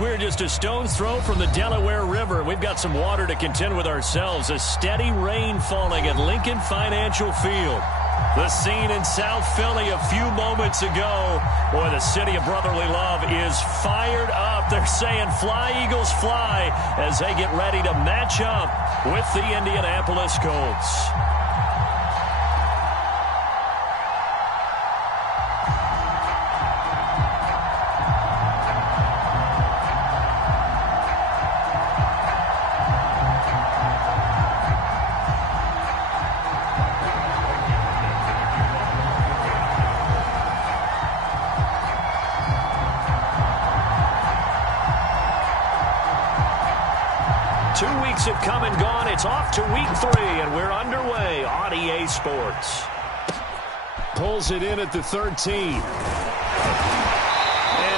We're just a stone's throw from the Delaware River. We've got some water to contend with ourselves. A steady rain falling at Lincoln Financial Field. The scene in South Philly a few moments ago. Boy, the city of brotherly love is fired up. They're saying fly, Eagles, fly, as they get ready to match up with the Indianapolis Colts. 2 weeks have come and gone. It's off to week 3, and we're underway on EA Sports. Pulls it in at the 13. And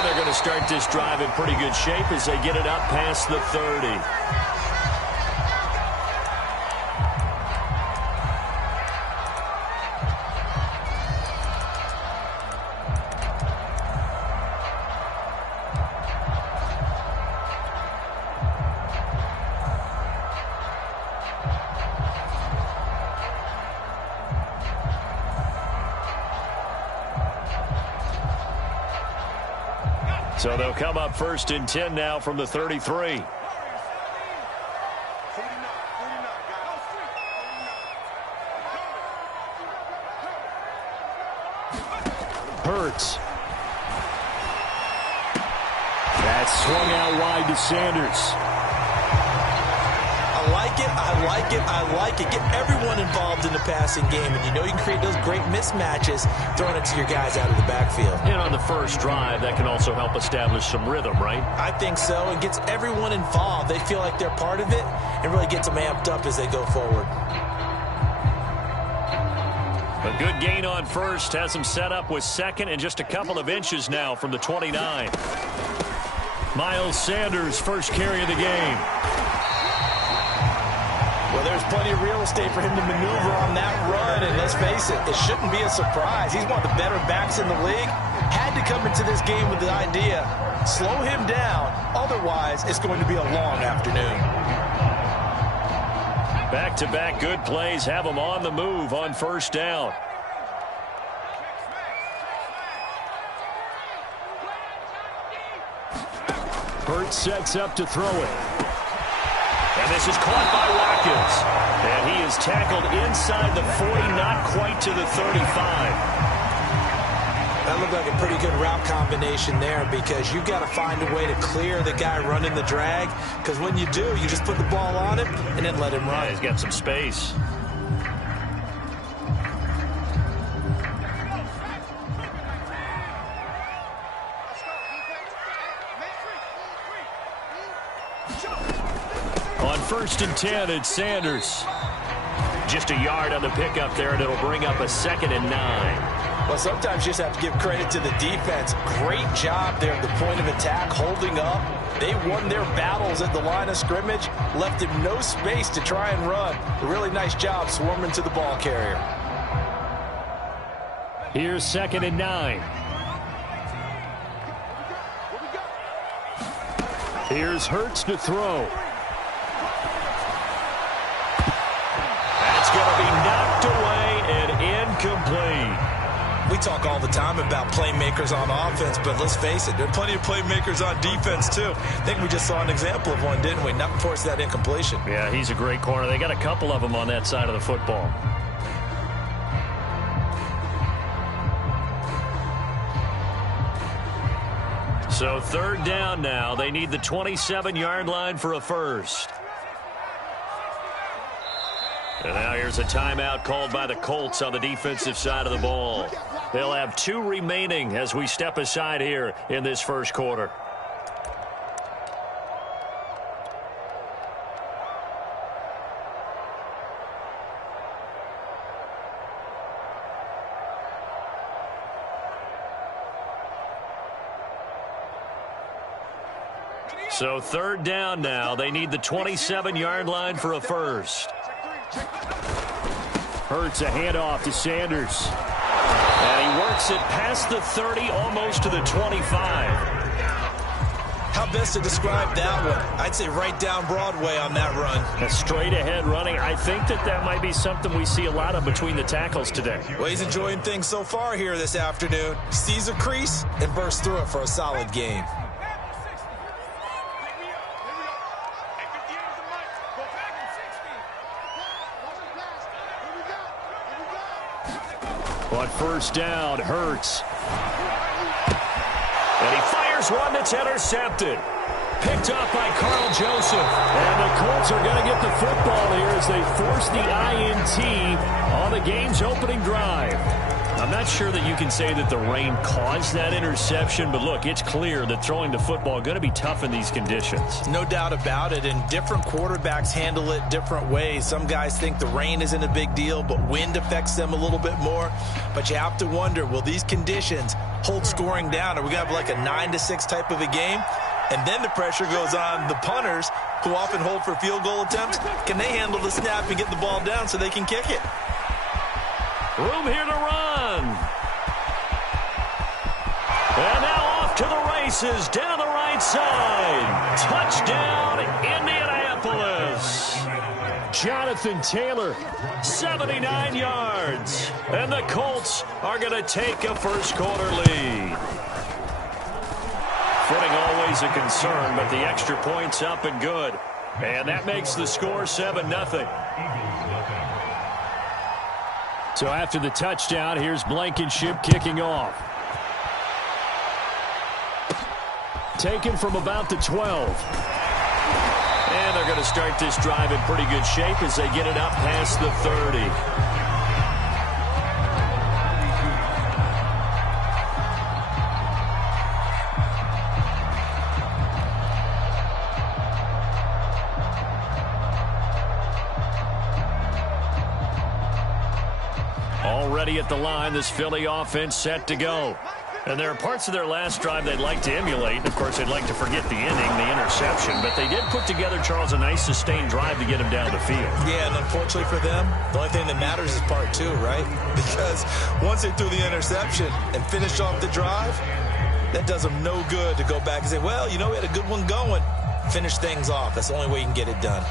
they're going to start this drive in pretty good shape as they get it up past the 30. So they'll come up 1st and 10 now from the 33. Hurts. That's swung out wide to Sanders. I like it, I like it, I like it. Get everyone involved in the passing game, and you know you can create those great mismatches throwing it to your guys out of the backfield. And on the first drive, that can also help establish some rhythm, right? I think so. It gets everyone involved. They feel like they're part of it and really gets them amped up as they go forward. A good gain on first has them set up with second and just a couple of inches now from the 29. Miles Sanders, first carry of the game. Well, there's plenty of real estate for him to maneuver on that run, and let's face it, it shouldn't be a surprise. He's one of the better backs in the league. Had to come into this game with the idea, slow him down, otherwise it's going to be a long afternoon. Back-to-back good plays have him on the move on first down. Hurts sets up to throw it. And this is caught by Watkins. And he is tackled inside the 40, not quite to the 35. That looked like a pretty good route combination there because you've got to find a way to clear the guy running the drag. Because when you do, you just put the ball on him and then let him run. Yeah, he's got some space. On 1st and 10, it's Sanders. Just a yard on the pickup there, and it'll bring up a 2nd and 9. Well, sometimes you just have to give credit to the defense. Great job there at the point of attack, holding up. They won their battles at the line of scrimmage, left him no space to try and run. A really nice job swarming to the ball carrier. Here's 2nd and 9. Here's Hurts to throw. That's going to be knocked away and incomplete. We talk all the time about playmakers on offense, but let's face it, there are plenty of playmakers on defense too. I think we just saw an example of one, didn't we? Not force that incompletion. Yeah, he's a great corner. They got a couple of them on that side of the football. So 3rd down now. They need the 27-yard line for a first. And now here's a timeout called by the Colts on the defensive side of the ball. They'll have 2 remaining as we step aside here in this first quarter. So 3rd down now. They need the 27-yard line for a first. Hurts a handoff to Sanders. And he works it past the 30, almost to the 25. How best to describe that one? I'd say right down Broadway on that run. A straight ahead running. I think that might be something we see a lot of between the tackles today. Well, he's enjoying things so far here this afternoon. Sees a crease and bursts through it for a solid game. On first down, Hurts. And he fires one that's intercepted. Picked up by Carl Joseph. And the Colts are going to get the football here as they force the INT on the game's opening drive. I'm not sure that you can say that the rain caused that interception, but look, it's clear that throwing the football is going to be tough in these conditions. No doubt about it, and different quarterbacks handle it different ways. Some guys think the rain isn't a big deal, but wind affects them a little bit more. But you have to wonder, will these conditions hold scoring down? Are we going to have like a 9-6 type of a game? And then the pressure goes on the punters, who often hold for field goal attempts. Can they handle the snap and get the ball down so they can kick it? Room here to run. And now off to the races down the right side. Touchdown, Indianapolis. Jonathan Taylor, 79 yards. And the Colts are going to take a first quarter lead. Footing always a concern, but the extra point's up and good. And that makes the score 7-0. So after the touchdown, here's Blankenship kicking off. Taken from about the 12. And they're going to start this drive in pretty good shape as they get it up past the 30. Already at the line, this Philly offense set to go. And there are parts of their last drive they'd like to emulate. Of course, they'd like to forget the ending, the interception. But they did put together, Charles, a nice sustained drive to get him down the field. Yeah, and unfortunately for them, the only thing that matters is part two, right? Because once they threw the interception and finished off the drive, that does them no good to go back and say, well, you know, we had a good one going. Finish things off. That's the only way you can get it done.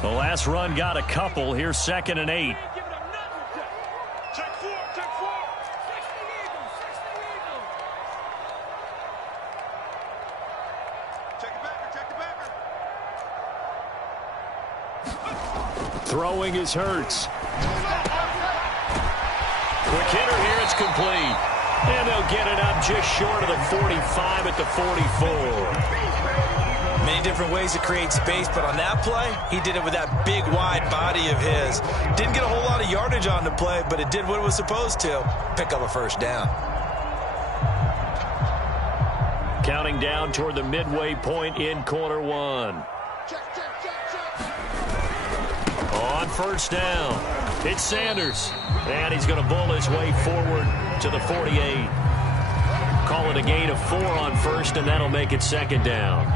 The last run got a couple. Here's 2nd and 8. Throwing is Hurts. Quick hitter here. It's complete. And they'll get it up just short of the 45 at the 44. Many different ways to create space, but on that play, he did it with that big, wide body of his. Didn't get a whole lot of yardage on the play, but it did what it was supposed to. Pick up a first down. Counting down toward the midway point in quarter one. On first down, it's Sanders. And he's going to bull his way forward to the 48. Call it a gain of 4 on first, and that'll make it 2nd down.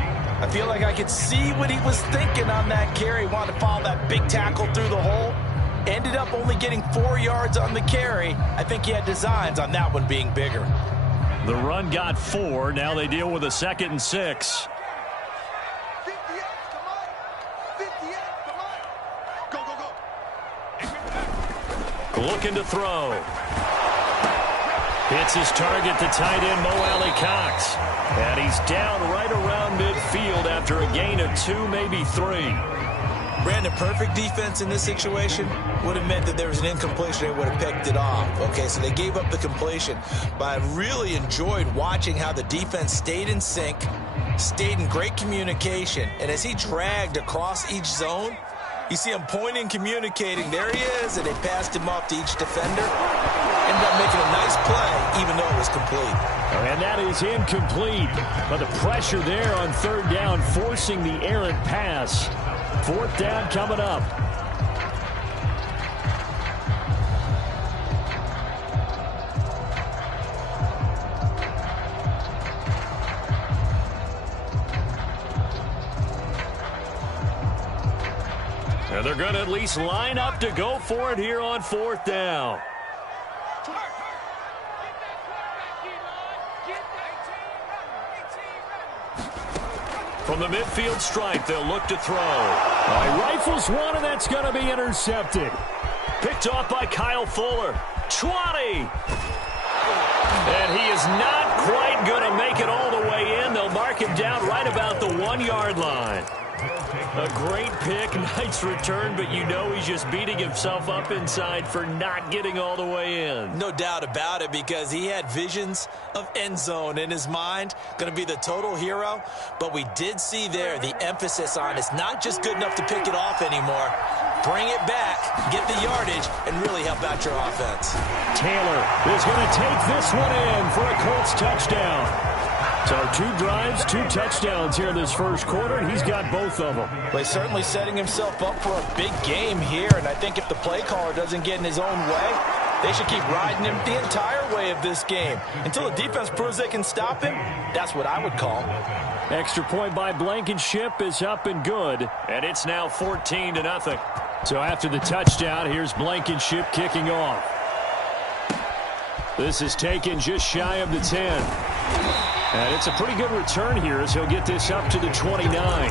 I feel like I could see what he was thinking on that carry. Wanted to follow that big tackle through the hole. Ended up only getting 4 yards on the carry. I think he had designs on that one being bigger. The run got 4. Now they deal with a 2nd and 6. Looking to throw. Hits his target, the tight end, Mo Alley-Cox. And he's down right around midfield after a gain of 2, maybe 3. Brandon, perfect defense in this situation would have meant that there was an incompletion. They would have picked it off. Okay, so they gave up the completion. But I really enjoyed watching how the defense stayed in sync, stayed in great communication. And as he dragged across each zone, you see him pointing, communicating. There he is, and they passed him off to each defender. Ended up making a nice play, even though it was complete. And that is incomplete. But the pressure there on 3rd down, forcing the errant pass. 4th down coming up. And they're going to at least line up to go for it here on 4th down. From the midfield stripe, they'll look to throw. Rifles one, and that's going to be intercepted. Picked off by Kyle Fuller. 20. And he is not quite going to make it all the way in. They'll mark him down right about the 1-yard line. A great pick, nice return, but you know he's just beating himself up inside for not getting all the way in. No doubt about it, because he had visions of end zone in his mind. Going to be the total hero. But we did see there the emphasis on it's not just good enough to pick it off anymore. Bring it back, get the yardage, and really help out your offense. Taylor is going to take this one in for a Colts touchdown. So 2 drives, 2 touchdowns here in this first quarter, and he's got both of them. Well, he's certainly setting himself up for a big game here, and I think if the play caller doesn't get in his own way, they should keep riding him the entire way of this game. Until the defense proves they can stop him, that's what I would call. Extra point by Blankenship is up and good, and it's now 14-0. So after the touchdown, here's Blankenship kicking off. This is taken just shy of the 10. And it's a pretty good return here as he'll get this up to the 29.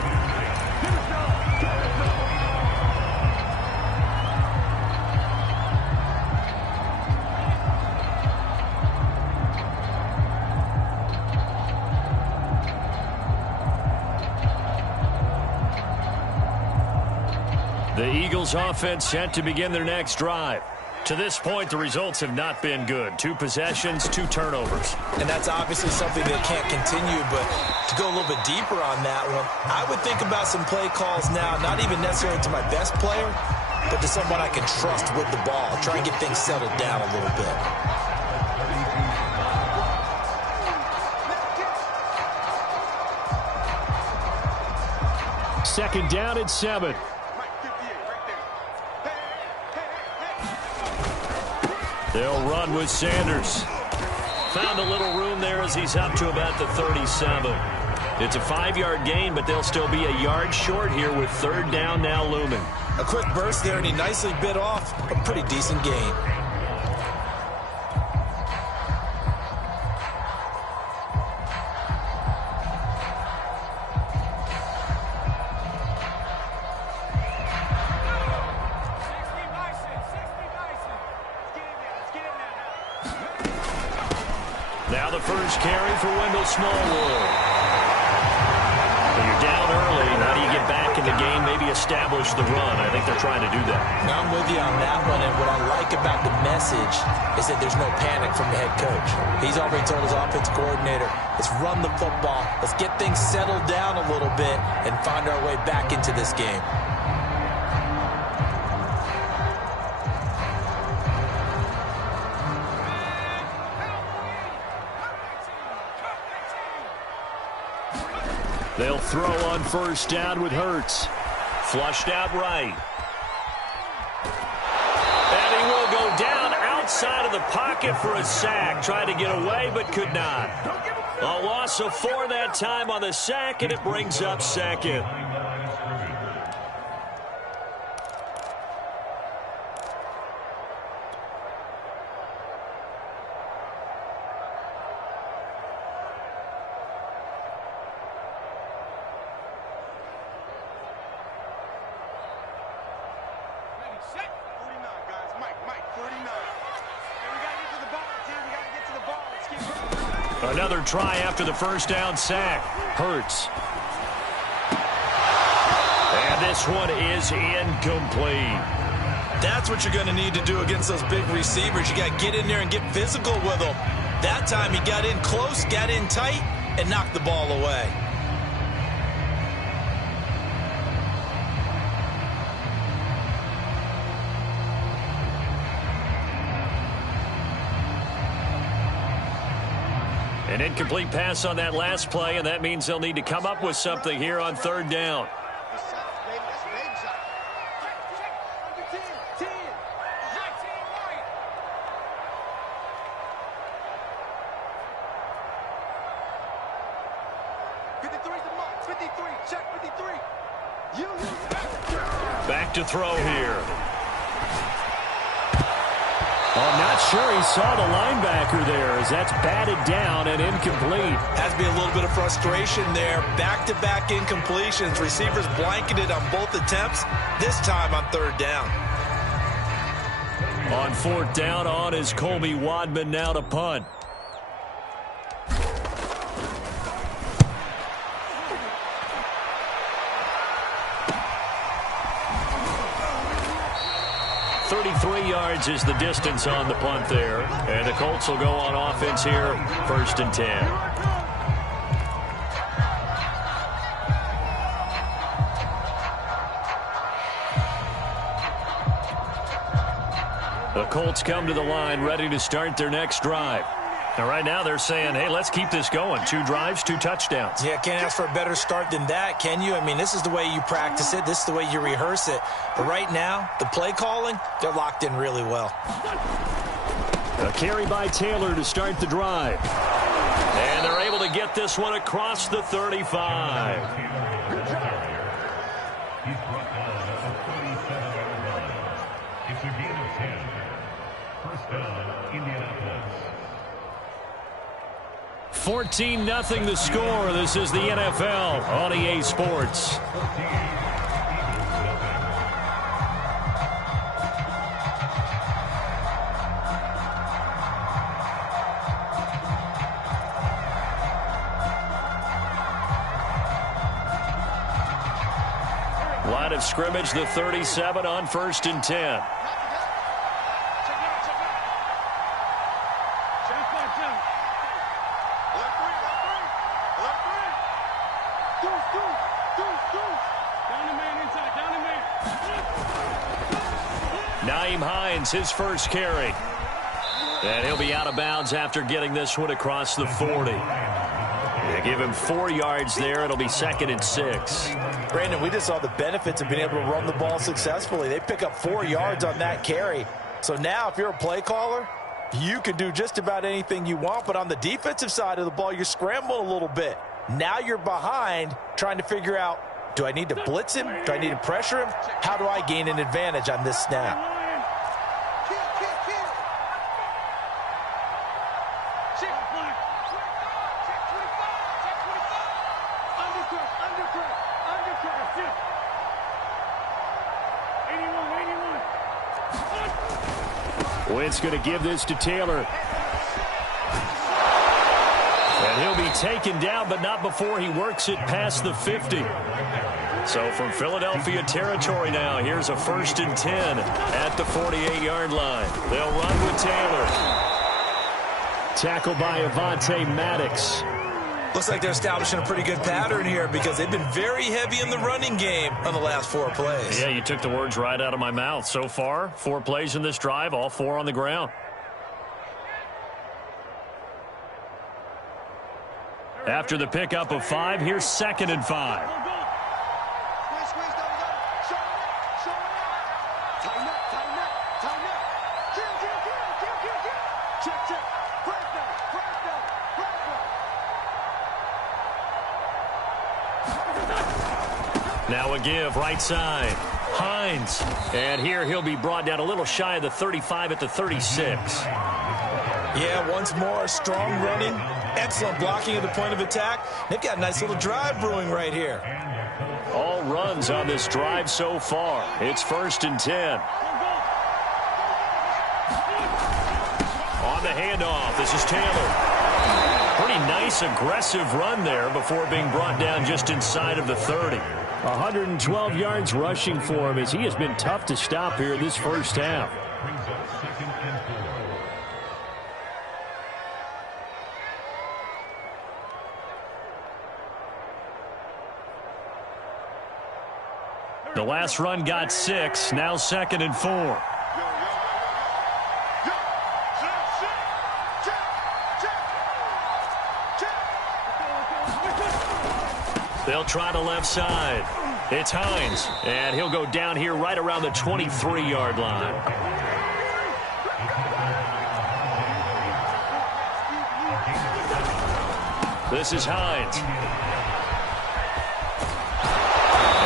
The Eagles offense set to begin their next drive. To this point, the results have not been good. 2 possessions, 2 turnovers. And that's obviously something that can't continue, but to go a little bit deeper on that one, I would think about some play calls now, not even necessarily to my best player, but to someone I can trust with the ball. Try and get things settled down a little bit. Second down at 7. They'll run with Sanders. Found a little room there as he's up to about the 37. It's a 5-yard gain, but they'll still be a yard short here with 3rd down now looming. A quick burst there, and he nicely bit off a pretty decent gain. Now the first carry for Wendell Smallwood. When you're down early, how do you get back in the game, maybe establish the run? I think they're trying to do that. Now I'm with you on that one, and what I like about the message is that there's no panic from the head coach. He's already told his offensive coordinator, let's run the football, let's get things settled down a little bit and find our way back into this game. They'll throw on first down with Hurts. Flushed out right. And he will go down outside of the pocket for a sack. Tried to get away, but could not. A loss of 4 that time on the sack, and it brings up second. Another try after the first down sack. Hurts. And this one is incomplete. That's what you're going to need to do against those big receivers. You got to get in there and get physical with them. That time he got in close, got in tight, and knocked the ball away. An incomplete pass on that last play, and that means they'll need to come up with something here on 3rd down. Back to throw here. I'm not sure he saw the linebacker there as that's batted down and incomplete. Has to be a little bit of frustration there. Back-to-back incompletions. Receivers blanketed on both attempts, this time on third down. On fourth down, on is Colby Wadman now to punt. .33 yards is the distance on the punt there. And the Colts will go on offense here, 1st and 10. The Colts come to the line ready to start their next drive. And right now they're saying, hey, let's keep this going. 2 drives, 2 touchdowns. Yeah, can't ask for a better start than that, can you? I mean, this is the way you practice it. This is the way you rehearse it. But right now, the play calling, they're locked in really well. A carry by Taylor to start the drive. And they're able to get this one across the 35. It's a gain of 10. First down, Indianapolis. 14-0 the score. This is the NFL on EA Sports. Line of scrimmage, the 37 on 1st and 10. His first carry. And he'll be out of bounds after getting this one across the 40. They give him 4 yards there. It'll be 2nd and 6. Brandon, we just saw the benefits of being able to run the ball successfully. They pick up 4 yards on that carry. So now if you're a play caller, you can do just about anything you want. But on the defensive side of the ball, you're scrambling a little bit. Now you're behind trying to figure out, do I need to blitz him? Do I need to pressure him? How do I gain an advantage on this snap? Wentz going to give this to Taylor. And he'll be taken down, but not before he works it past the 50. So from Philadelphia territory now, here's a 1st and 10 at the 48-yard line. They'll run with Taylor. Tackled by Avonte Maddox. Looks like they're establishing a pretty good pattern here because they've been very heavy in the running game on the last 4 plays. Yeah, you took the words right out of my mouth. So far, 4 plays in this drive, all 4 on the ground. After the pickup of 5, here's 2nd and 5. Now a give, right side. Hines. And here he'll be brought down a little shy of the 35 at the 36. Yeah, once more, strong running. Excellent blocking at the point of attack. They've got a nice little drive brewing right here. All runs on this drive so far. It's 1st and 10. On the handoff, this is Taylor. Pretty nice, aggressive run there before being brought down just inside of the 30. 112 yards rushing for him as he has been tough to stop here this first half. The last run got 6, now 2nd and 4. They'll try the left side. It's Hines, and he'll go down here right around the 23-yard line. This is Hines.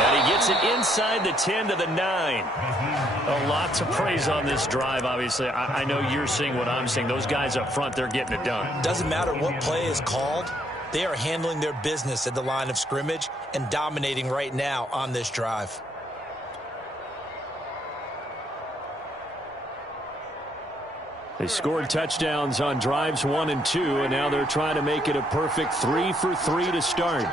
And he gets it inside the 10 to the 9. A lot to praise on this drive, obviously. I know you're seeing what I'm seeing. Those guys up front, they're getting it done. Doesn't matter what play is called. They are handling their business at the line of scrimmage and dominating right now on this drive. They scored touchdowns on drives 1 and 2, and now they're trying to make it a perfect 3 for 3 to start.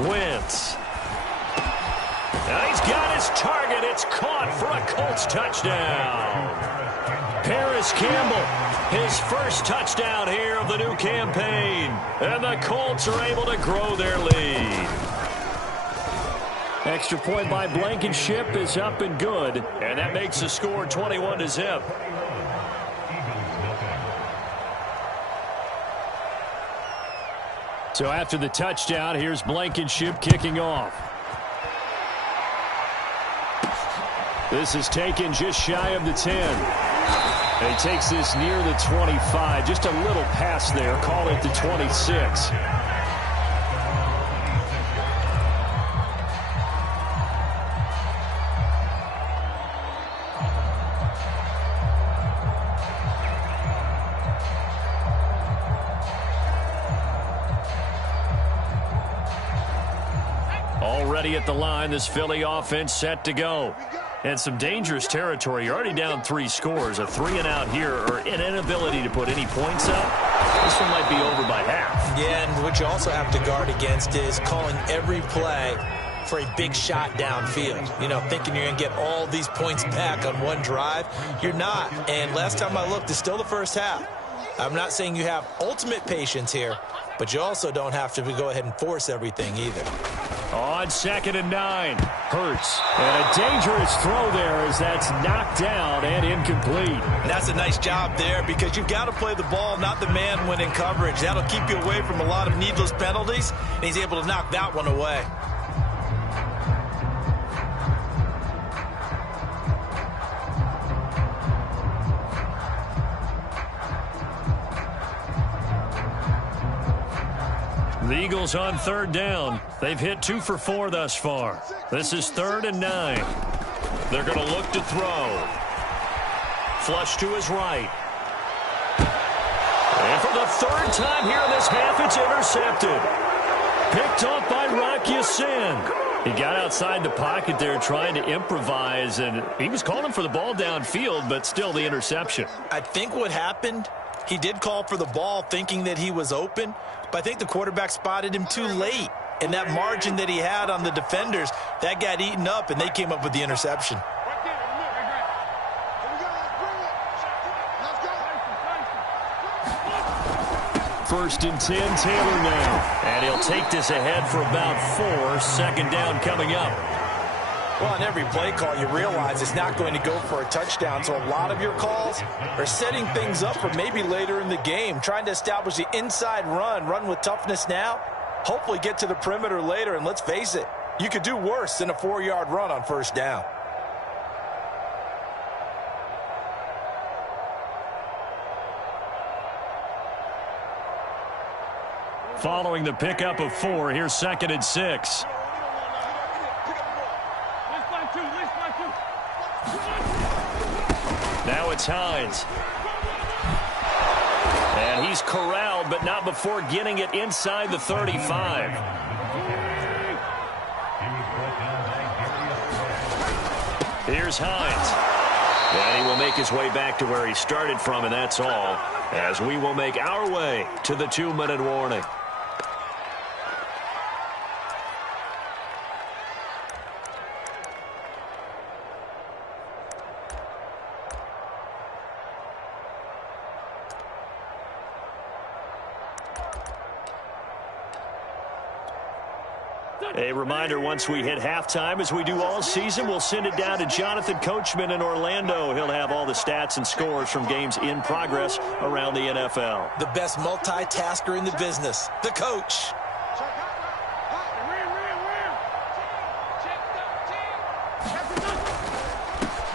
Wentz. Now he's got his target. It's caught for a Colts touchdown. Paris Campbell, his first touchdown here of the new campaign. And the Colts are able to grow their lead. Extra point by Blankenship is up and good. And that makes the score 21-0. So after the touchdown, here's Blankenship kicking off. This is taken just shy of the 10. And he takes this near the 25. Just a little pass there. Call it the 26. Already at the line, this Philly offense set to go. And some dangerous territory. You're already down 3 scores. A 3-and-out here, or an inability to put any points up. This one might be over by half. Yeah, and what you also have to guard against is calling every play for a big shot downfield. You know, thinking you're going to get all these points back on one drive. You're not. And last time I looked, it's still the first half. I'm not saying you have ultimate patience here, but you also don't have to go ahead and force everything either. On 2nd and 9, Hurts. And a dangerous throw there as that's knocked down and incomplete. And that's a nice job there because you've got to play the ball, not the man when in coverage. That'll keep you away from a lot of needless penalties, and he's able to knock that one away. The Eagles on 3rd down. They've hit 2 for 4 thus far. This is 3rd and 9. They're going to look to throw. Flush to his right. And for the 3rd time here in this half, it's intercepted. Picked off by Rock Ya-Sin. He got outside the pocket there trying to improvise, and he was calling for the ball downfield, but still the interception. I think what happened, he did call for the ball thinking that he was open, but I think the quarterback spotted him too late. And that margin that he had on the defenders, that got eaten up, and they came up with the interception. 1st and 10, Taylor now. And he'll take this ahead for about 4. 2nd down coming up. Well, on every play call, you realize it's not going to go for a touchdown. So a lot of your calls are setting things up for maybe later in the game, trying to establish the inside run with toughness now, hopefully get to the perimeter later. And let's face it, you could do worse than a 4-yard run on 1st down. Following the pickup of 4, here's 2nd and 6. Now it's Hines. And he's corralled, but not before getting it inside the 35. Here's Hines. And he will make his way back to where he started from, and that's all, as we will make our way to the 2-minute warning. A reminder, once we hit halftime, as we do all season, we'll send it down to Jonathan Coachman in Orlando. He'll have all the stats and scores from games in progress around the NFL. The best multitasker in the business, the coach.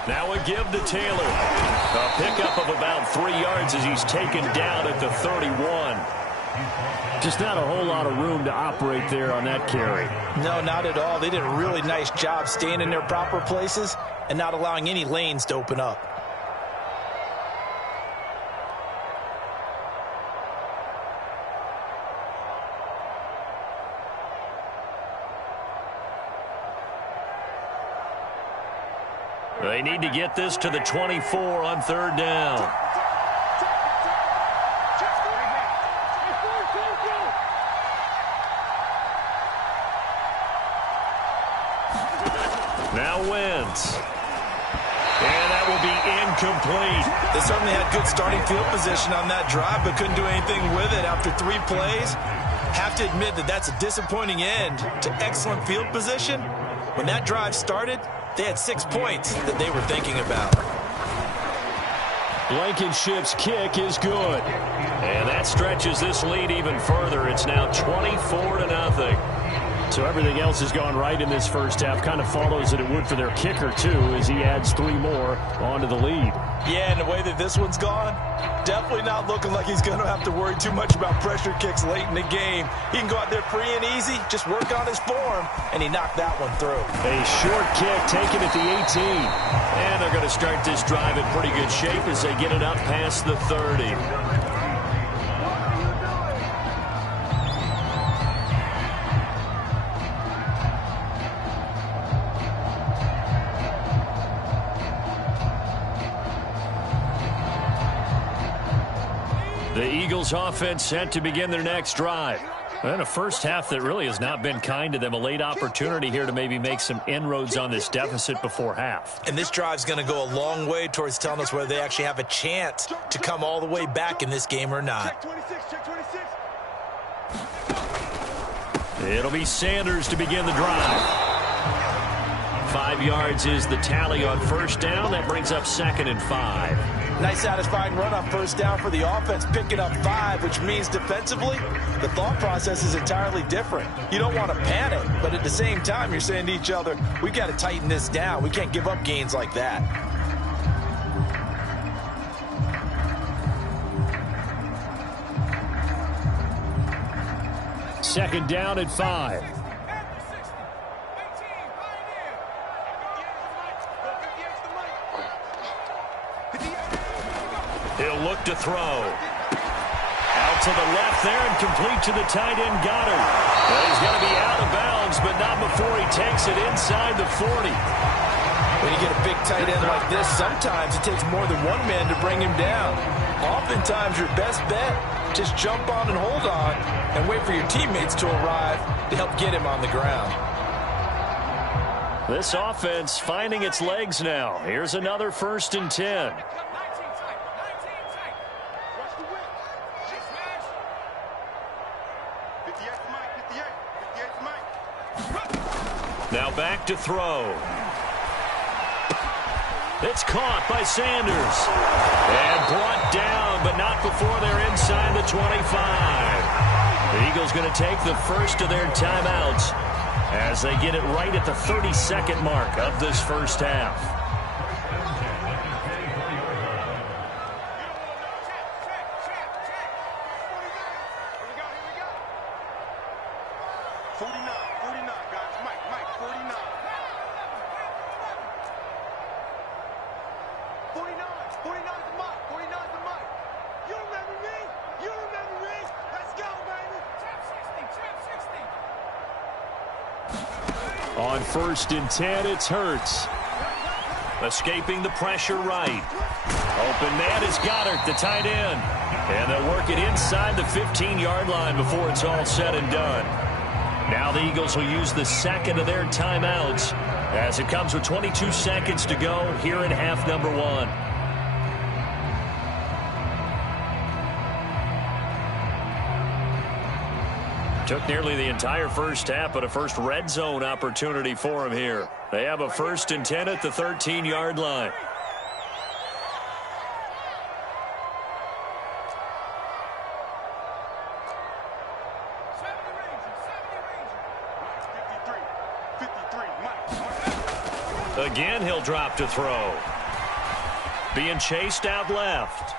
Now a give to Taylor. A pickup of about 3 yards as he's taken down at the 31. Just not a whole lot of room to operate there on that carry. No, not at all. They did a really nice job staying in their proper places and not allowing any lanes to open up. They need to get this to the 24 on 3rd down. Now Wentz. And that will be incomplete. They certainly had good starting field position on that drive, but couldn't do anything with it after 3 plays. Have to admit that that's a disappointing end to excellent field position. When that drive started, they had 6 points that they were thinking about. Blankenship's kick is good. And that stretches this lead even further. It's now 24-0. So everything else has gone right in this first half. Kind of follows that it would for their kicker, too, as he adds 3 more onto the lead. Yeah, and the way that this one's gone, definitely not looking like he's going to have to worry too much about pressure kicks late in the game. He can go out there free and easy, just work on his form, and he knocked that one through. A short kick taken at the 18. And they're going to start this drive in pretty good shape as they get it up past the 30. The Eagles offense set to begin their next drive. And a first half that really has not been kind to them. A late opportunity here to maybe make some inroads on this deficit before half. And this drive's going to go a long way towards telling us whether they actually have a chance to come all the way back in this game or not. It'll be Sanders to begin the drive. 5 yards is the tally on 1st down. That brings up 2nd and 5. Nice satisfying run on 1st down for the offense, picking up 5, which means defensively, the thought process is entirely different. You don't want to panic, but at the same time, you're saying to each other, we've got to tighten this down. We can't give up gains like that. Second down at 5. He'll look to throw. Out to the left there and complete to the tight end Goddard. Well, he's going to be out of bounds, but not before he takes it inside the 40. When you get a big tight end like this, sometimes it takes more than one man to bring him down. Oftentimes, your best bet, just jump on and hold on and wait for your teammates to arrive to help get him on the ground. This offense finding its legs now. Here's another 1st and 10. Now back to throw. It's caught by Sanders. And brought down, but not before they're inside the 25. The Eagles going to take the first of their timeouts as they get it right at the 32nd mark of this first half. On 1st and 10, it's Hurts. Escaping the pressure right. Open man is Goddard, the tight end. And they'll work it inside the 15-yard line before it's all said and done. Now the Eagles will use the 2nd of their timeouts as it comes with 22 seconds to go here in half number 1. Took nearly the entire first half, but a first red zone opportunity for him here. They have a 1st and 10 at the 13-yard line. Again, he'll drop to throw. Being chased out left.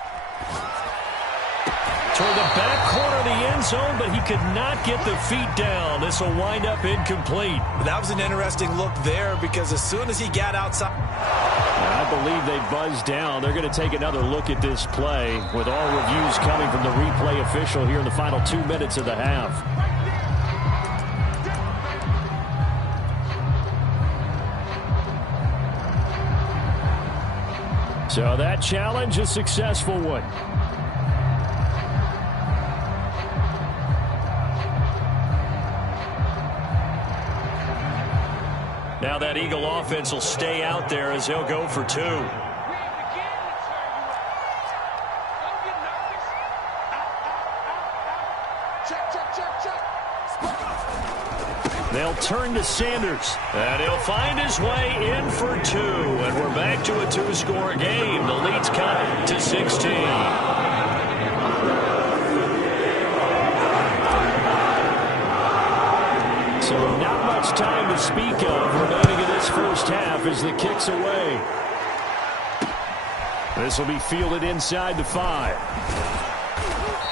Toward the back corner of the end zone, but he could not get the feet down. This will wind up incomplete. That was an interesting look there because as soon as he got outside. I believe they buzzed down. They're going to take another look at this play with all reviews coming from the replay official here in the final 2 minutes of the half. So that challenge, a successful one. Now that Eagle offense will stay out there as they'll go for 2. They'll turn to Sanders, and he'll find his way in for 2. And we're back to a 2-score game. The lead's cut to 16. So not much time to speak of remaining in this first half as the kick's away. This will be fielded inside the 5.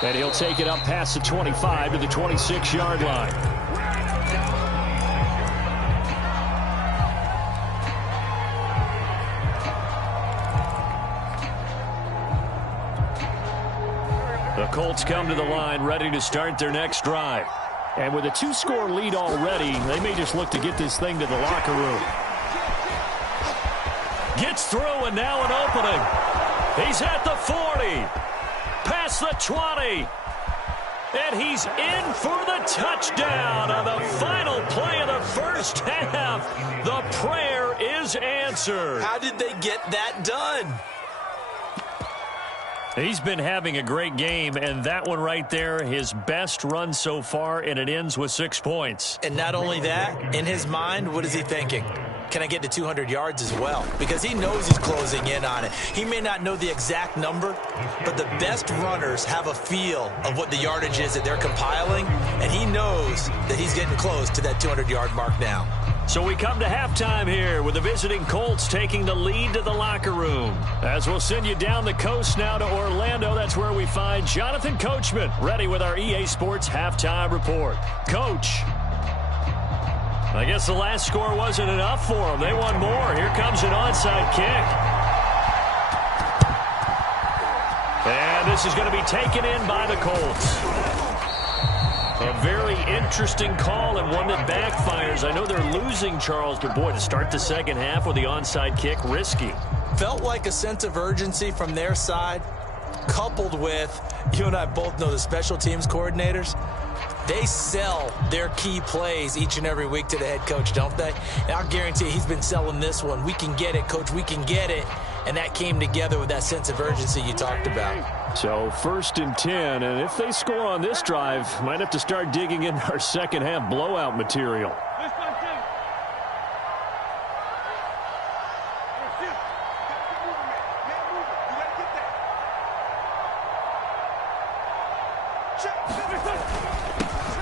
And he'll take it up past the 25 to the 26-yard line. The Colts come to the line ready to start their next drive. And with a 2-score lead already, they may just look to get this thing to the locker room. Gets through, and now an opening. He's at the 40. Past the 20. And he's in for the touchdown on the final play of the first half. The prayer is answered. How did they get that done? He's been having a great game, and that one right there, his best run so far, and it ends with 6 points. And not only that, in his mind, what is he thinking? Can I get to 200 yards as well? Because he knows he's closing in on it. He may not know the exact number, but the best runners have a feel of what the yardage is that they're compiling, and he knows that he's getting close to that 200-yard mark now. So we come to halftime here with the visiting Colts taking the lead to the locker room. As we'll send you down the coast now to Orlando, that's where we find Jonathan Coachman ready with our EA Sports halftime report. Coach, I guess the last score wasn't enough for them. They want more. Here comes an onside kick. And this is going to be taken in by the Colts. A very interesting call and one that backfires. I know they're losing, Charles, but boy, to start the second half with the onside kick, risky. Felt like a sense of urgency from their side, coupled with, you and I both know the special teams coordinators. They sell their key plays each and every week to the head coach, don't they? And I'll guarantee you he's been selling this one. We can get it, coach, we can get it. And that came together with that sense of urgency you talked about. So 1st and 10, and if they score on this drive, might have to start digging in our second half blowout material.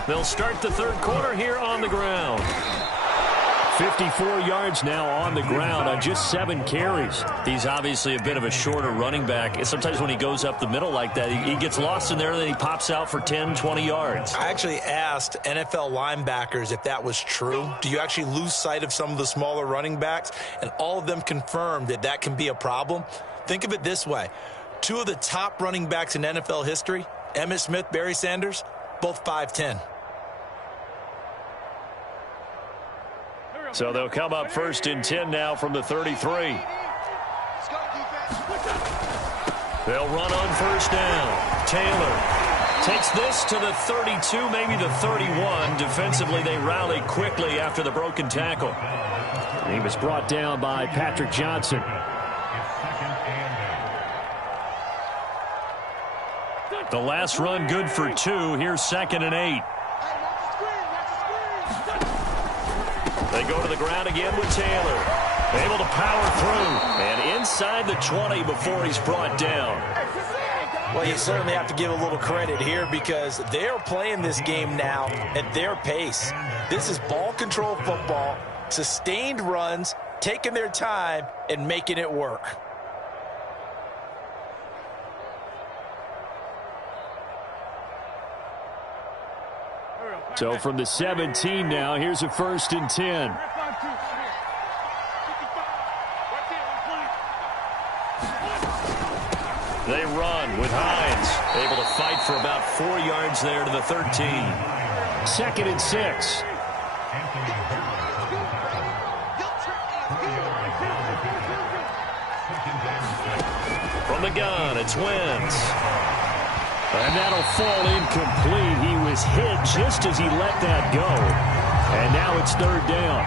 They'll start the third quarter here on the ground. 54 yards now on the ground on just 7 carries. He's obviously a bit of a shorter running back. And sometimes when he goes up the middle like that, he gets lost in there, and then he pops out for 10, 20 yards. I actually asked NFL linebackers if that was true. Do you actually lose sight of some of the smaller running backs? And all of them confirmed that that can be a problem. Think of it this way. 2 of the top running backs in NFL history, Emmitt Smith, Barry Sanders, both 5'10". So they'll come up 1st and 10 now from the 33. They'll run on 1st down. Taylor takes this to the 32, maybe the 31. Defensively, they rally quickly after the broken tackle. He was brought down by Patrick Johnson. The last run good for 2. Here's 2nd and 8. They go to the ground again with Taylor. Able to power through. And inside the 20 before he's brought down. Well, you certainly have to give a little credit here because they're playing this game now at their pace. This is ball control football, sustained runs, taking their time, and making it work. So from the 17 now, here's a 1st and 10. They run with Hines, able to fight for about 4 yards there to the 13. 2nd and 6. From the gun, it's Wentz. And that'll fall incomplete. He was hit just as he let that go. And now it's 3rd down.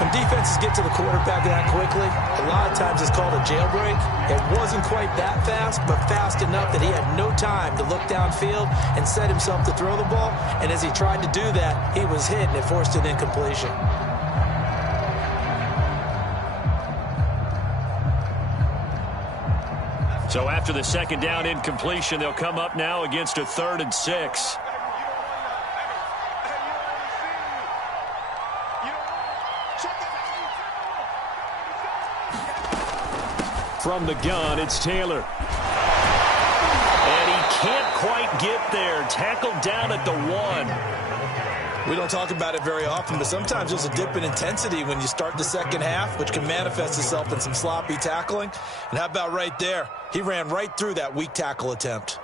When defenses get to the quarterback that quickly, a lot of times it's called a jailbreak. It wasn't quite that fast, but fast enough that he had no time to look downfield and set himself to throw the ball. And as he tried to do that, he was hit and it forced an incompletion. So after the 2nd down incompletion, they'll come up now against a 3rd and 6. From the gun, it's Taylor. And he can't quite get there. Tackled down at the 1. We don't talk about it very often, but sometimes there's a dip in intensity when you start the second half, which can manifest itself in some sloppy tackling. And how about right there? He ran right through that weak tackle attempt.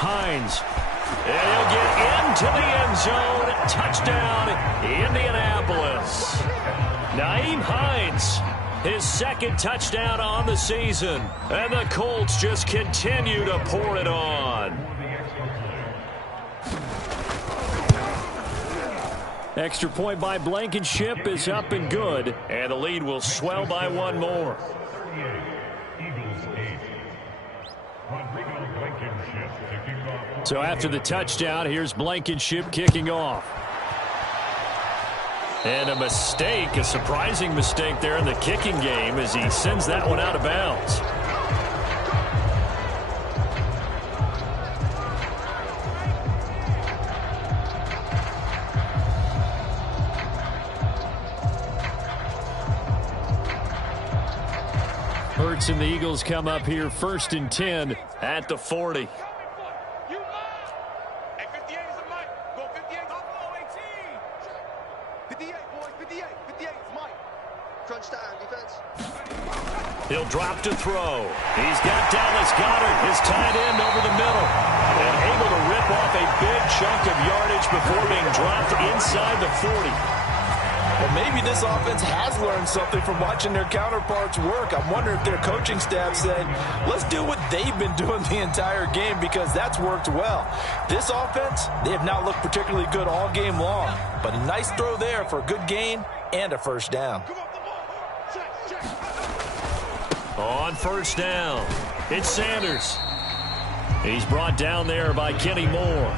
Hines. And he'll get into the end zone. Touchdown, Indianapolis. Nyheim Hines, his 2nd touchdown on the season. And the Colts just continue to pour it on. Extra point by Blankenship is up and good. And the lead will swell by 1 more. So after the touchdown, here's Blankenship kicking off. And a mistake, a surprising mistake there in the kicking game as he sends that one out of bounds. Hurts and the Eagles come up here 1st and 10 at the 40. He'll drop to throw. He's got Dallas Goedert, his tight end, over the middle. And able to rip off a big chunk of yardage before being dropped inside the 40. Well, maybe this offense has learned something from watching their counterparts work. I'm wondering if their coaching staff said, let's do what they've been doing the entire game because that's worked well. This offense, they have not looked particularly good all game long. But a nice throw there for a good gain and a 1st down. On 1st down, it's Sanders. He's brought down there by Kenny Moore.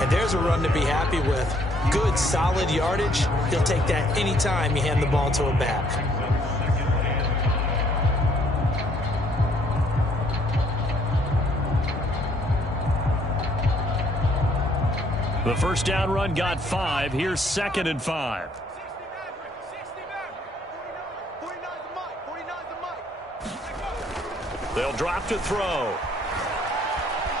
And there's a run to be happy with. Good, solid yardage. He'll take that anytime you hand the ball to a back. The 1st down run got 5. Here's 2nd and 5. They'll drop to throw.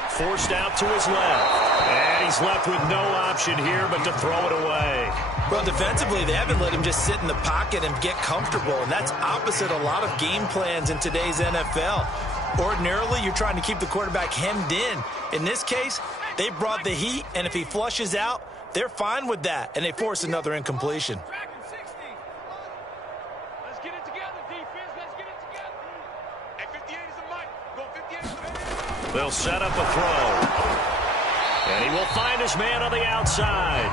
Forced out to his left. And he's left with no option here but to throw it away. Well, defensively, they haven't let him just sit in the pocket and get comfortable, and that's opposite a lot of game plans in today's NFL. Ordinarily, you're trying to keep the quarterback hemmed in. In this case, they brought the heat, and if he flushes out, they're fine with that, and they force another incompletion. They'll set up a throw. And he will find his man on the outside.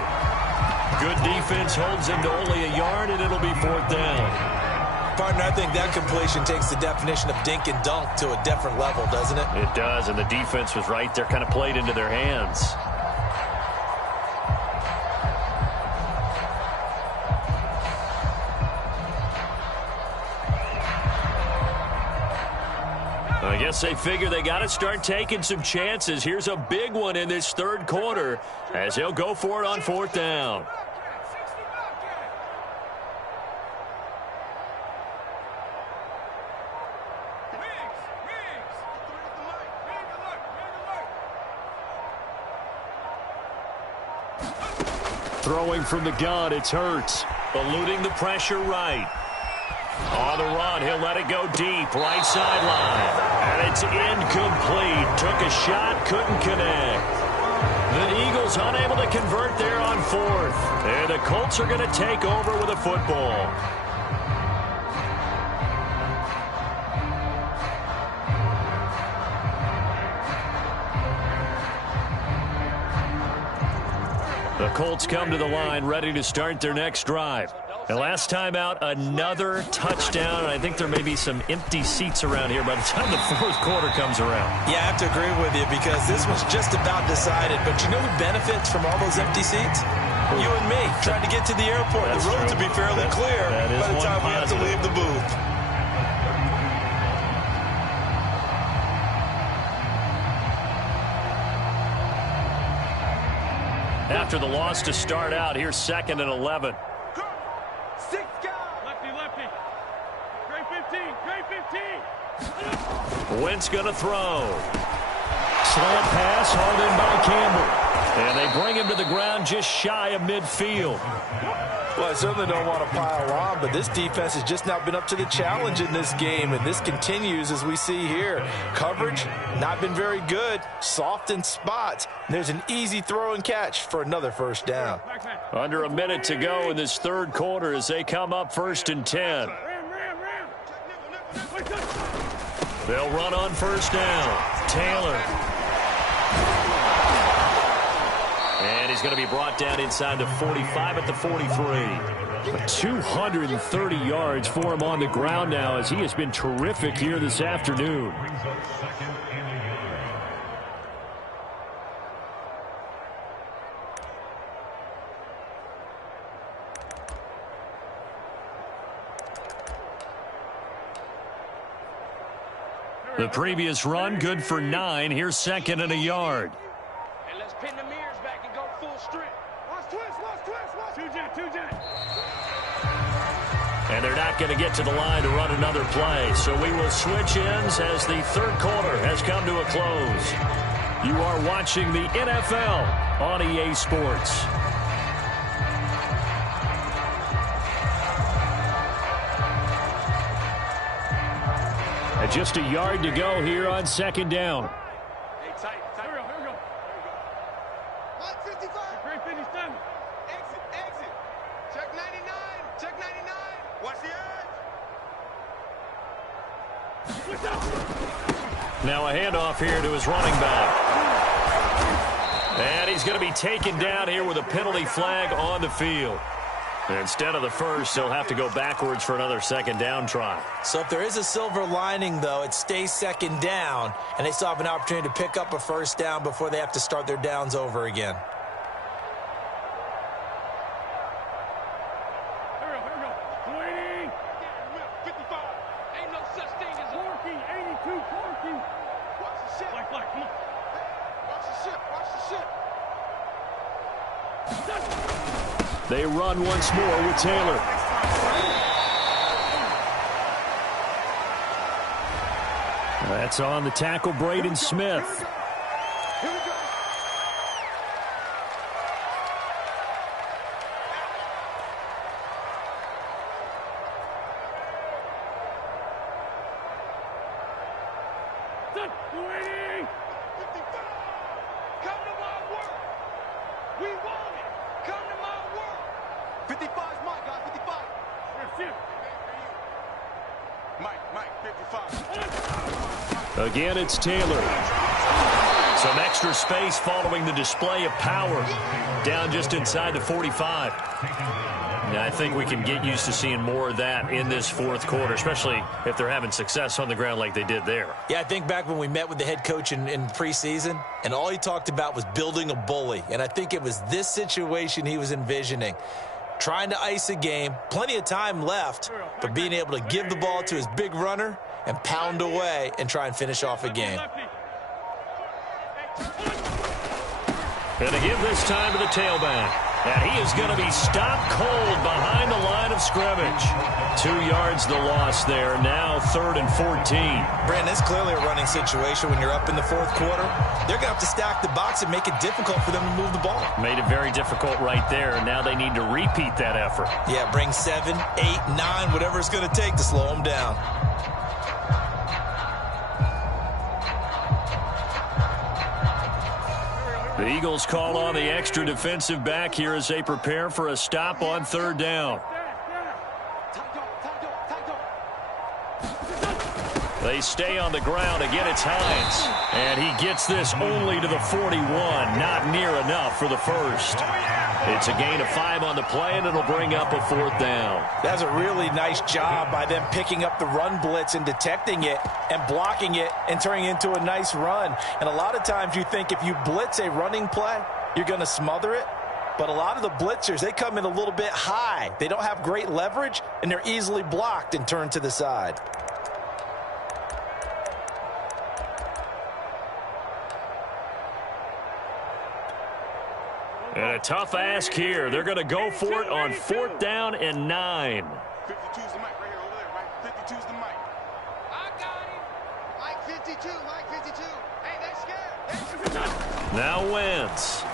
Good defense holds him to only a yard, and it'll be 4th down. Partner, I think that completion takes the definition of dink and dunk to a different level, doesn't it? It does, and the defense was right there, kind of played into their hands. I guess they figure they got to start taking some chances. Here's a big one in this third quarter as he'll go for it on fourth down. Throwing from the gun, it's Hurts. Eluding the pressure right. On the run, he'll let it go deep, right sideline. And it's incomplete. Took a shot, couldn't connect. The Eagles unable to convert there on fourth. And the Colts are going to take over with a football. The Colts come to the line ready to start their next drive. And last time out, another touchdown. And I think there may be some empty seats around here by the time the fourth quarter comes around. Yeah, I have to agree with you because this was just about decided. But you know who benefits from all those empty seats? You and me, trying to get to the airport. That's the roads true. will be fairly clear by the time we have to leave the booth. After the loss to start out, here's 2nd and 11. 6 guys. Lefty. Great 15. Wentz going to throw. Slant pass, hauled in by Campbell. And they bring him to the ground just shy of midfield. Well, I certainly don't want to pile on, but this defense has just not been up to the challenge in this game, and this continues as we see here. Coverage, not been very good, soft in spots. There's an easy throw and catch for another first down. Under a minute to go in this third quarter as they come up 1st and 10. They'll run on first down. Taylor. And he's going to be brought down inside the 45 at the 43. 230 yards for him on the ground now as he has been terrific here this afternoon. The previous run, good for 9. Here's 2nd and a yard. And let's pin the mirrors back and go full strength. Watch twist. Two jet. And they're not going to get to the line to run another play. So we will switch ends as the third quarter has come to a close. You are watching the NFL on EA Sports. And just a yard to go here on 2nd down. Hey, tight. Here we go. 55. Great 57. Exit. Check 99. Watch the edge. Now a handoff here to his running back. And he's going to be taken down here with a penalty flag on the field. And instead of the first, they'll have to go backwards for another 2nd down try. So if there is a silver lining, though, it stays 2nd down, and they still have an opportunity to pick up a first down before they have to start their downs over again. Here we go. 20. 55. Ain't no such thing as Corky. 82. Corky. Watch the ship. Black, come on. Watch the ship. They run once more with Taylor. That's on the tackle, Braden Smith. Again, it's Taylor. Some extra space following the display of power down just inside the 45. Now, I think we can get used to seeing more of that in this fourth quarter, especially if they're having success on the ground like they did there. Yeah, I think back when we met with the head coach in preseason, and all he talked about was building a bully. And I think it was this situation he was envisioning. Trying to ice a game, plenty of time left, but being able to give the ball to his big runner and pound away and try and finish off a game. And to give this time to the tailback. And he is going to be stopped cold behind the line of scrimmage. 2 yards the loss there. Now 3rd and 14. Brandon, it's clearly a running situation when you're up in the 4th quarter. They're going to have to stack the box and make it difficult for them to move the ball. Made it very difficult right there. Now they need to repeat that effort. Yeah, bring 7, 8, 9, whatever it's going to take to slow them down. The Eagles call on the extra defensive back here as they prepare for a stop on 3rd down. They stay on the ground. Again, it's Hines. And he gets this only to the 41. Not near enough for the first. It's a gain of 5 on the play, and it'll bring up a 4th down. That's a really nice job by them picking up the run blitz and detecting it and blocking it and turning it into a nice run. And a lot of times you think if you blitz a running play, you're going to smother it. But a lot of the blitzers, they come in a little bit high. They don't have great leverage, and they're easily blocked and turned to the side. And a tough ask here. They're going to go for it on 4th down and 9. 52's the mic right here over there, right? 52's the mic. I got him. Mike 52, Mike 52. Hey, they're scared. Now Wentz.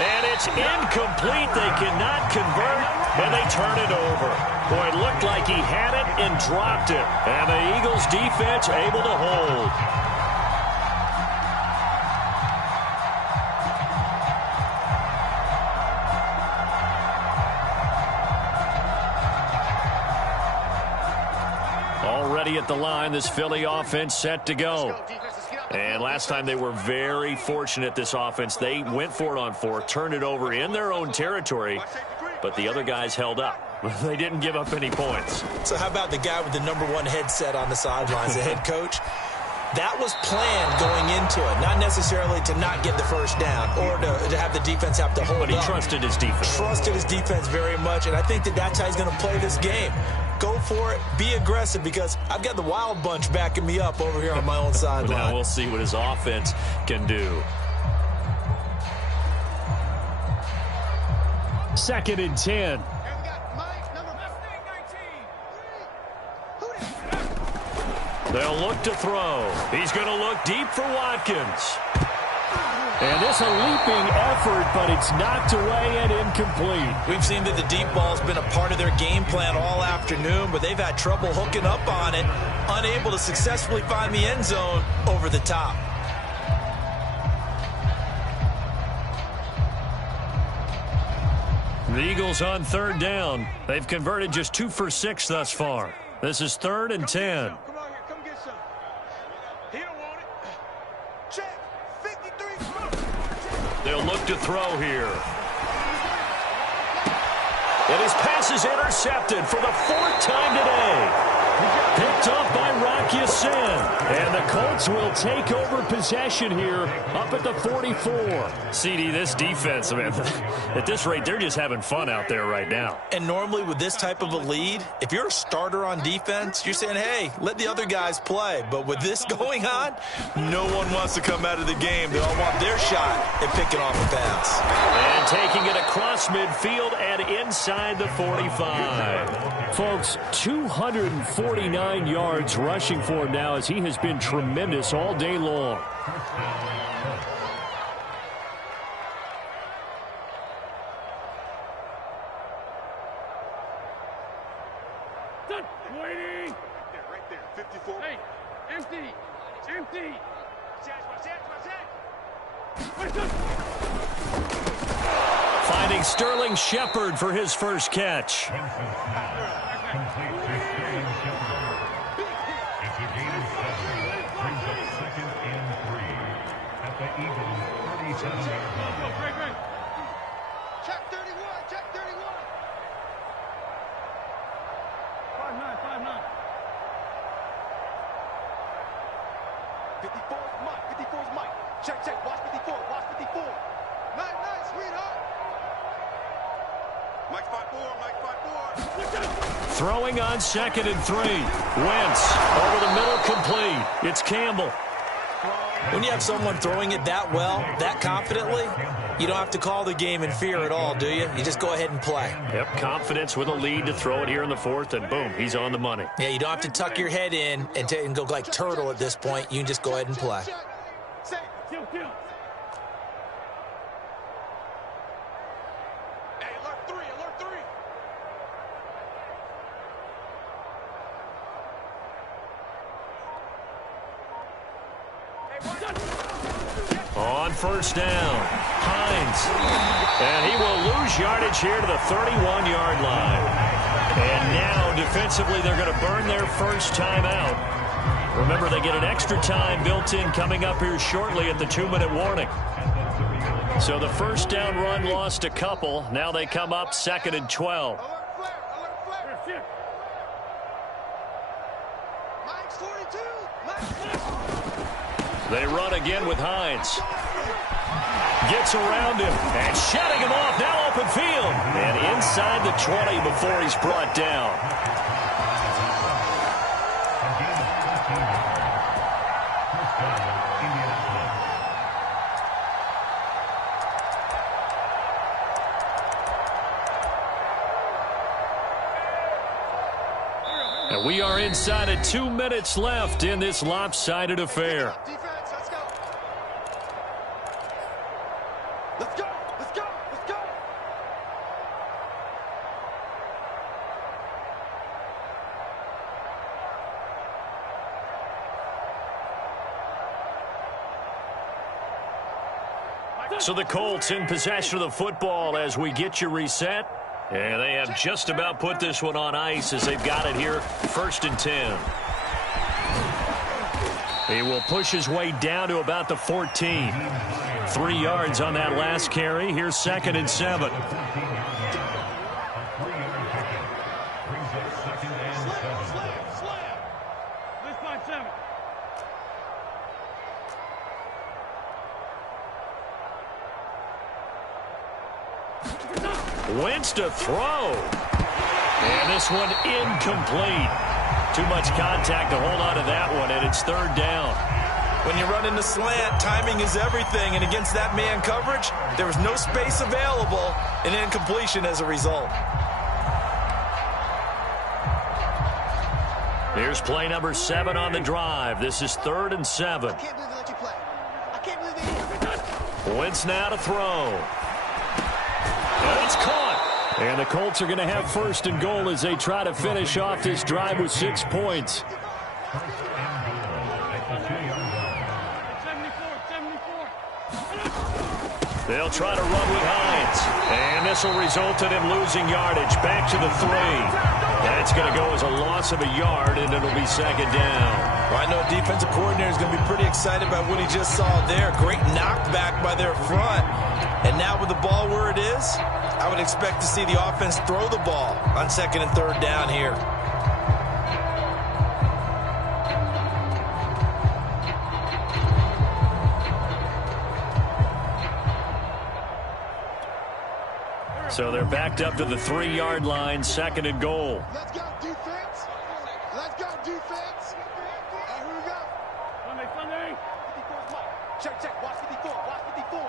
And it's incomplete. They cannot convert, and they turn it over. Boy, it looked like he had it and dropped it. And the Eagles defense able to hold. Already at the line, this Philly offense set to go. And last time they were very fortunate, this offense. They went for it on 4th, turned it over in their own territory, but the other guys held up. They didn't give up any points. So how about the guy with the #1 headset on the sidelines, the head coach? That was planned going into it, not necessarily to not get the first down or to have the defense have to hold up. But he trusted his defense. Trusted his defense very much, and I think that's how he's going to play this game. Go for it. Be aggressive, because I've got the wild bunch backing me up over here on my own sideline. Now we'll see what his offense can do. 2nd and 10. They'll look to throw. He's going to look deep for Watkins. And this a leaping effort, but it's knocked away and incomplete. We've seen that the deep ball's been a part of their game plan all afternoon, but they've had trouble hooking up on it, unable to successfully find the end zone over the top. The Eagles on 3rd down. They've converted just 2 for 6 thus far. This is 3rd and 10. Come on here, come get some. He don't want it. Check. 53. They'll look to throw here. And his pass is intercepted for the 4th time today. Picked up by Rocky Sin. And the Colts will take over possession here up at the 44. CD, this defense, man, at this rate, they're just having fun out there right now. And normally with this type of a lead, if you're a starter on defense, you're saying, hey, let the other guys play. But with this going on, no one wants to come out of the game. They all want their shot at picking off a pass. And taking it across midfield and inside the 45. Folks, 249 yards rushing for him now, as he has been tremendous all day long. Waiting. Right there, 54. Hey, empty. Empty. Finding Sterling Shepard for his first catch. Complete to Sterling Shepard. It's a gain of 7. Brings up 2nd and 3 at the Eagles' 37-yard line. Check 31. Check 31. 5-9. 54's Mike. 54's Mike. Check. Watch 54. Watch 54. Nice, sweetheart. Throwing on 2nd and 3. Wentz over the middle, complete. It's Campbell. When you have someone throwing it that well, that confidently, you don't have to call the game in fear at all, do you? You just go ahead and play. Yep, confidence with a lead to throw it here in the 4th, and boom, he's on the money. Yeah, you don't have to tuck your head in and go like turtle at this point. You can just go ahead and play. On 1st down, Hines. And he will lose yardage here to the 31-yard line. And now, defensively, they're going to burn their first time out. Remember, they get an extra time built in coming up here shortly at the 2-minute warning. So the 1st down run lost a couple. Now they come up 2nd and 12. They run again with Hines. Gets around him and shutting him off. Now open field. And inside the 20 before he's brought down. And we are inside of 2 minutes left in this lopsided affair. So the Colts in possession of the football as we get you reset. And they have just about put this one on ice as they've got it here. 1st and 10. He will push his way down to about the 14. 3 yards on that last carry. Here's 2nd and 7. Wentz to throw. And this one incomplete. Too much contact to hold on to that one, and it's 3rd down. When you run in the slant, timing is everything, and against that man coverage, there was no space available, and incompletion as a result. Here's play number 7 on the drive. This is 3rd and 7. I can't believe they let you play. I can't believe they Wentz now to throw. And it's caught. And the Colts are going to have 1st and goal as they try to finish off this drive with 6 points. They'll try to run with Hines. And this will result in him losing yardage. Back to the 3. That's going to go as a loss of a yard, and it'll be 2nd down. Well, I know a defensive coordinator is going to be pretty excited about what he just saw there. Great knockback by their front. And now with the ball where it is, I would expect to see the offense throw the ball on 2nd and 3rd down here. So they're backed up to the 3-yard line, 2nd and goal. Let's go, defense. Let's go, defense. Here we go. Sunday. 54's Mike. Check. Watch 54. Watch 54.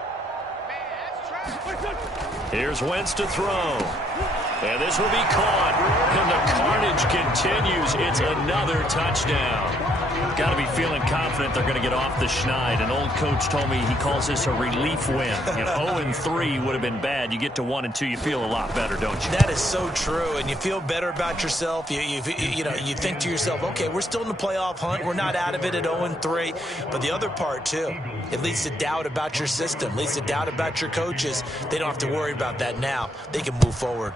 Man, that's trash. Here's Wentz to throw. And this will be caught. And the carnage continues. It's another touchdown. Got to be feeling confident they're going to get off the schneid. An old coach told me he calls this a relief win. 0-3 would have been bad. You get to 1-2, you feel a lot better, don't you? That is so true, and you feel better about yourself. You think to yourself, okay, we're still in the playoff hunt. We're not out of it at 0-3. But the other part, too, it leads to doubt about your system, leads to doubt about your coaches. They don't have to worry about that now. They can move forward.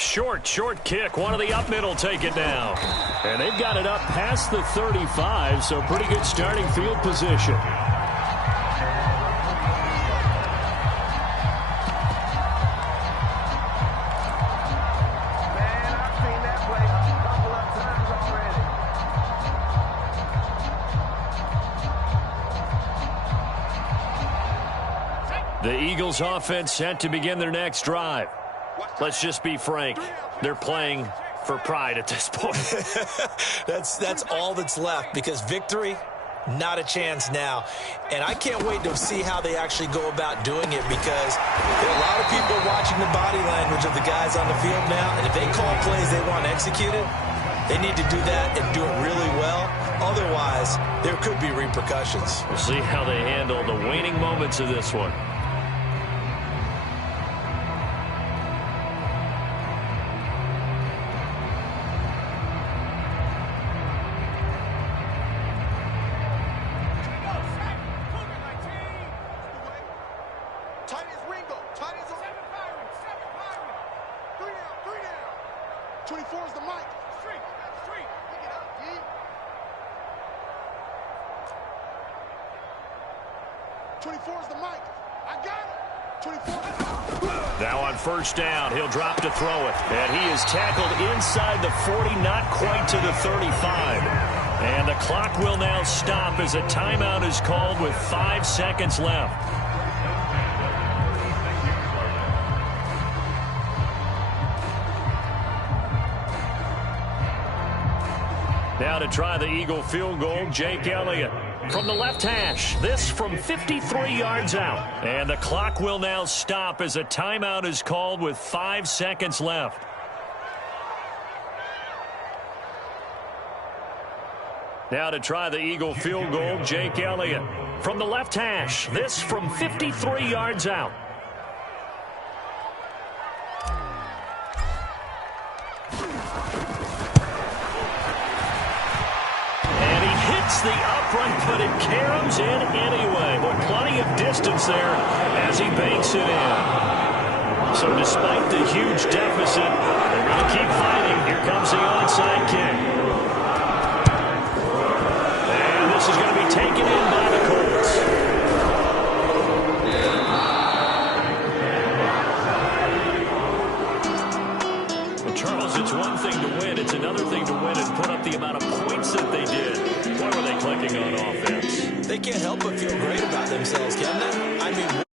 Short kick. One of the up middle take it down. And they've got it up past the 35, so pretty good starting field position. The Eagles offense set to begin their next drive. Let's just be frank. They're playing for pride at this point. That's all that's left, because victory, not a chance now. And I can't wait to see how they actually go about doing it, because there are a lot of people watching the body language of the guys on the field now, and if they call plays they want executed, they need to do that and do it really well. Otherwise, there could be repercussions. We'll see how they handle the waning moments of this one. Now on first down, he'll drop to throw it. And he is tackled inside the 40, not quite to the 35. And the clock will now stop as a timeout is called with 5 seconds left. Now to try the Eagle field goal, Jake Elliott. From the left hash, this from 53 yards out. And the clock will now stop as a timeout is called with 5 seconds left. Now to try the Eagle field goal, Jake Elliott. From the left hash, this from 53 yards out. The upright, but it caroms in anyway. But plenty of distance there as he banks it in. So despite the huge deficit, they're going to keep fighting. Here comes the onside kick. And this is going to be taken in by the Colts. Well, Charles, it's one thing to win. It's another thing to win and put up the amount of points that they did. What were they clicking on offense? They can't help but feel great about themselves, can they? I mean...